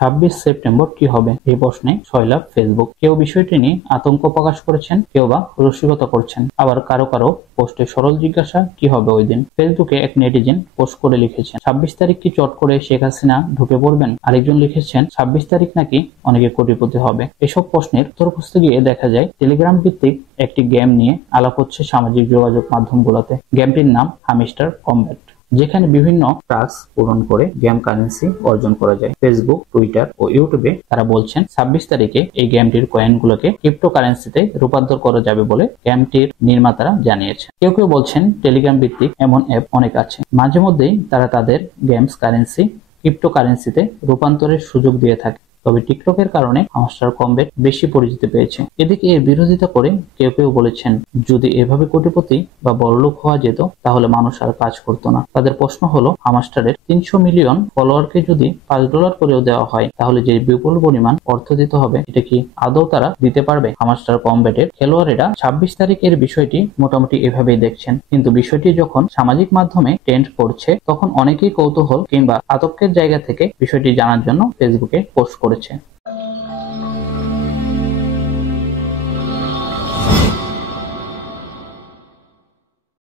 26 September কি হবে এই প্রশ্নে সয়লাভ ফেসবুক। কেউ বিষয়টি নিয়ে আতঙ্ক প্রকাশ করেছেন, কেউ বা রসিকতা করছেন, আবার কারো কারো পোস্টে সরল জিজ্ঞাসা কি হবে ওই দিন। ফেসবুকে এক নেটিজেন পোস্ট করে লিখেছেন 26 তারিখ কি চট করে শেখ হাসিনা ঢুকে পড়বেন। আরেকজন লিখেছেন 26 তারিখ নাকি অনেকে কোটিপতি হবে। এসব প্রশ্নের উত্তর খুঁজতে গিয়ে দেখা যায় টেলিগ্রাম ভিত্তিক একটি গেম নিয়ে আলাপ হচ্ছে সামাজিক যোগাযোগ মাধ্যমগুলোতে। গেমটির নাম হামিস্টার কমব্যাট, যেখানে বিভিন্ন টাস্ক পূরণ করে গেম কারেন্সি অর্জন করা যায়। ফেসবুক, টুইটার ও ইউটিউবে তারা বলছেন 26 তারিখে এই গেমটির কয়েনগুলোকে ক্রিপ্টো কারেন্সিতে রূপান্তর করা যাবে বলে গেমটির নির্মাতারা জানিয়েছেন। কেউ কেউ বলছেন টেলিগ্রাম ভিত্তিক এমন অ্যাপ অনেক আছে, মাঝে মধ্যেই তারা তাদের গেমস কারেন্সি ক্রিপ্টো কারেন্সিতে রূপান্তরের সুযোগ দিয়ে থাকে। তবে টিকটকের কারণে হামস্টার কমব্যাট বেশি পরিচিতি পেয়েছে। এদিকে এর বিরোধিতা করে কেউ কেউ বলেছেন যদি এভাবে কোটিপতি বা বড়লোক হওয়া যেত তাহলে মানুষ আর কাজ করতো না। তাদের প্রশ্ন হলো হামস্টারের 300 মিলিয়ন ফলোয়ারকে যদি $5 করেও দেওয়া হয় তাহলে যে বিপুল পরিমাণ অর্থ দিতে হবে এটা কি আদৌ তারা দিতে পারবে? হামস্টার কমব্যাটের খেলোয়াড়েরা 26 তারিখের বিষয়টি মোটামুটি এভাবেই দেখছেন, কিন্তু বিষয়টি যখন সামাজিক মাধ্যমে ট্রেন্ড করছে তখন অনেকেই কৌতূহল কিংবা আতঙ্কের জায়গা থেকে বিষয়টি জানার জন্য ফেসবুকে পোস্ট করেছে।